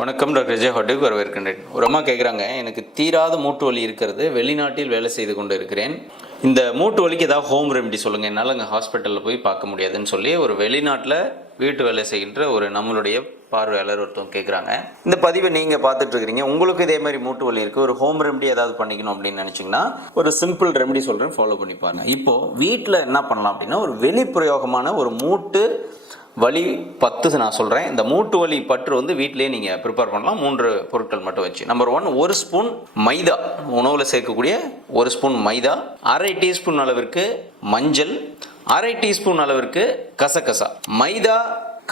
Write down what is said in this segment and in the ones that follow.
வணக்கம் டாக்டர் விஜய் ஹோட்டுக்கு வரவேற்கின்றேன். ஒரு அம்மா கேட்குறாங்க, எனக்கு தீராத மூட்டு வலி இருக்கிறது, வெளிநாட்டில் வேலை செய்து கொண்டு இருக்கிறேன். இந்த மூட்டு வலிக்கு ஏதாவது ஹோம் ரெமெடி சொல்லுங்கள், என்னால் அங்கே ஹாஸ்பிட்டலில் போய் பார்க்க முடியாதுன்னு சொல்லி ஒரு வெளிநாட்டில் வீட்டு வேலை செய்கின்ற ஒரு நம்மளுடைய பார்வையாளர் ஒருத்தவங்க கேட்குறாங்க. இந்த பதிவை நீங்கள் பார்த்துட்ருக்கிறீங்க, உங்களுக்கு இதே மாதிரி மூட்டு வலி இருக்குது, ஒரு ஹோம் ரெமெடி ஏதாவது பண்ணிக்கணும் அப்படின்னு நினச்சிங்கன்னா ஒரு சிம்பிள் ரெமெடி சொல்கிறேன், ஃபாலோ பண்ணி பாருங்க. இப்போது வீட்டில் என்ன பண்ணலாம் அப்படின்னா, ஒரு வெளிப்பிரயோகமான ஒரு மூட்டு வலி 10 நான் சொல்கிறேன். இந்த மூட்டு வலி பற்று வந்து வீட்டிலேயே நீங்கள் ப்ரிப்பேர் பண்ணலாம். 3 பொருட்கள் மட்டும் வச்சு. நம்பர் 1, 1 ஸ்பூன் மைதா, உணவில் சேர்க்கக்கூடிய 1 ஸ்பூன் மைதா, அரை டீஸ்பூன் அளவிற்கு மஞ்சள், அரை டீஸ்பூன் அளவிற்கு கசகசா. மைதா,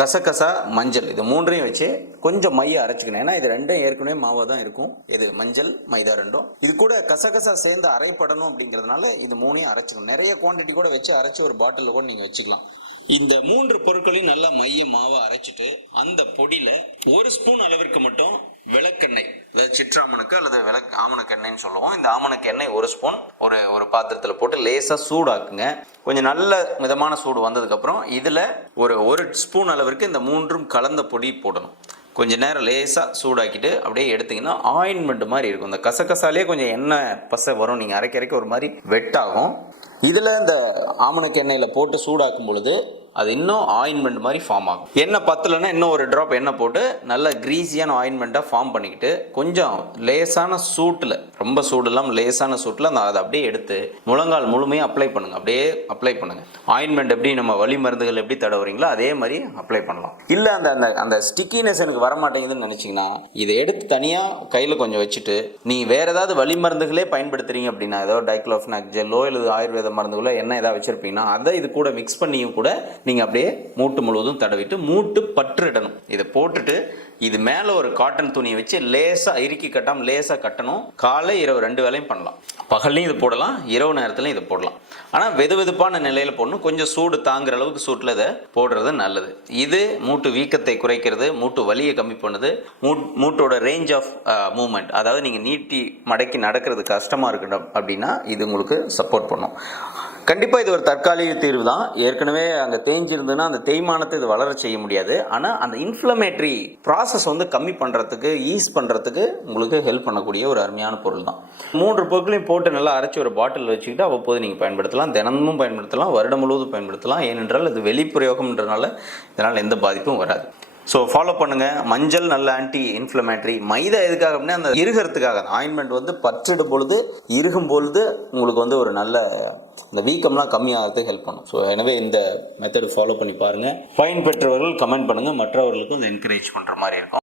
கசகசா, மஞ்சள், இது 3ஐயும் வச்சு கொஞ்சம் மைய அரைச்சிக்கணும். ஏன்னா இது ரெண்டும் ஏற்கனவே மாவாக தான் இருக்கும். இது மஞ்சள் மைதா ரெண்டும். இது கூட கசகசா சேர்ந்து அரைப்படணும் அப்படிங்கிறதுனால இது 3ஐயும் அரைச்சிக்கணும். நிறைய குவான்டிட்டி கூட வச்சு அரைச்சி ஒரு பாட்டிலில் கூட நீங்கள் வச்சுக்கலாம். இந்த 3 பொருட்களையும் நல்லா மைய மாவை அரைச்சிட்டு அந்த பொடியில் 1 ஸ்பூன் அளவிற்கு மட்டும் விளக்கெண்ணெய், அதாவது சிற்றாமனுக்கு அல்லது ஆமணக்கு எண்ணெய்ன்னு சொல்லுவோம். இந்த ஆமணக்கு எண்ணெய் 1 ஸ்பூன் ஒரு பாத்திரத்தில் போட்டு லேசாக சூடாக்குங்க. கொஞ்சம் நல்ல மிதமான சூடு வந்ததுக்கப்புறம் இதில் ஒரு ஸ்பூன் அளவிற்கு இந்த 3ம் கலந்த பொடி போடணும். கொஞ்சம் நேரம் லேசாக சூடாக்கிட்டு அப்படியே எடுத்திங்கன்னா ஆயின்மெண்ட் மாதிரி இருக்கும். இந்த கசகசாலே கொஞ்சம் எண்ணெய் பசை வரும், நீங்கள் அரைக்க ஒரு மாதிரி வெட்டாகும். இதில் இந்த ஆமணக்கு எண்ணெயில் போட்டு சூடாக்கும் பொழுது அது இன்னும் ஆயின்மெண்ட் மாதிரி ஃபார்ம் ஆகும். எண்ணெய் பத்தலைன்னா இன்னும் ஒரு ட்ராப் எண்ணெய் போட்டு நல்லா க்ரீஸியான ஆயின்மெண்ட்டாக ஃபார்ம் பண்ணிக்கிட்டு கொஞ்சம் லேசான சூட்டில், ரொம்ப சூடு இல்லாமல் லேசான சூட்டில் அதை அப்படியே எடுத்து முழங்கால் முழுமையாக அப்ளை பண்ணுங்கள். அப்படியே அப்ளை பண்ணுங்கள். ஆயின்மெண்ட் எப்படி நம்ம வலி மருந்துகள் எப்படி தடவுறீங்களோ அதே மாதிரி அப்ளை பண்ணலாம். இல்லை அந்த ஸ்டிக்கினஸ் எனக்கு வரமாட்டேங்குதுன்னு நினச்சிங்கன்னா இதை எடுத்து தனியாக கையில் கொஞ்சம் வச்சுட்டு நீ வேறு ஏதாவது வலி மருந்துகளே பயன்படுத்துகிறீங்க அப்படின்னா, ஏதாவது டைக்ளோஃபெனாக் ஜெல்லோ இல்லை ஆயுர்வேத மருந்துகளோ என்ன ஏதாவது வச்சுருப்பீங்கன்னா அதை இது கூட மிக்ஸ் பண்ணியும் கூட நீங்கள் அப்படியே மூட்டு முழுவதும் தடவிட்டு மூட்டு பற்றிடணும். இதை போட்டுட்டு இது மேலே ஒரு காட்டன் துணியை வச்சு லேசாக இறுக்கி கட்டாமல் லேசாக கட்டணும். காலை இரவு 2 வேளையும் பண்ணலாம். பகல்லையும் இது போடலாம், இரவு நேரத்துலையும் இதை போடலாம். ஆனால் வெதுவெதுப்பான நிலையில் போடணும். கொஞ்சம் சூடு தாங்குற அளவுக்கு சூட்டில் இதை போடுறது நல்லது. இது மூட்டு வீக்கத்தை குறைக்கிறது, மூட்டு வலியை கம்மி பண்ணுது, மூட்டோட ரேஞ்ச் ஆஃப் மூவ்மெண்ட், அதாவது நீங்கள் நீட்டி மடக்கி நடக்கிறது கஷ்டமாக இருக்கணும் அப்படின்னா இது உங்களுக்கு சப்போர்ட் பண்ணும். கண்டிப்பாக இது ஒரு தற்காலிக தீர்வு தான். ஏற்கனவே அங்கே தேஞ்சிருந்ததுன்னா அந்த தேய்மானத்தை இது வளர செய்ய முடியாது. ஆனால் அந்த இன்ஃப்ளமேட்டரி ப்ராசஸ் வந்து கம்மி பண்ணுறதுக்கு, ஈஸ் பண்ணுறதுக்கு உங்களுக்கு ஹெல்ப் பண்ணக்கூடிய ஒரு அருமையான பொருள் தான். 3 பொருட்களையும் போட்டு நல்லா அரைச்சி ஒரு பாட்டில் வச்சுக்கிட்டு அவ்வப்போது நீங்கள் பயன்படுத்தலாம். தினமும் பயன்படுத்தலாம், வருடம் முழுவதும் பயன்படுத்தலாம். ஏனென்றால் இது வெளிப்பிரயோகம்ன்றனால இதனால் எந்த பாதிப்பும் வராது. ஸோ ஃபாலோ பண்ணுங்கள். மஞ்சள் நல்ல ஆன்டி இன்ஃப்ளமேட்டரி. மைதா எதுக்காக அப்படின்னா அந்த இறுகிறதுக்காக. ஆயின்மெண்ட் வந்து பற்றிடும் பொழுது இறுகும் பொழுது உங்களுக்கு வந்து ஒரு நல்ல இந்த வீக்கம்லாம் கம்மியாகிறதுக்கு ஹெல்ப் பண்ணும். ஸோ எனவே இந்த மெத்தட் ஃபாலோ பண்ணி பாருங்கள். பயன் பெற்றவர்கள் கமெண்ட் பண்ணுங்கள், மற்றவர்களுக்கும் இதை என்கரேஜ் பண்ணுற மாதிரி இருக்கும்.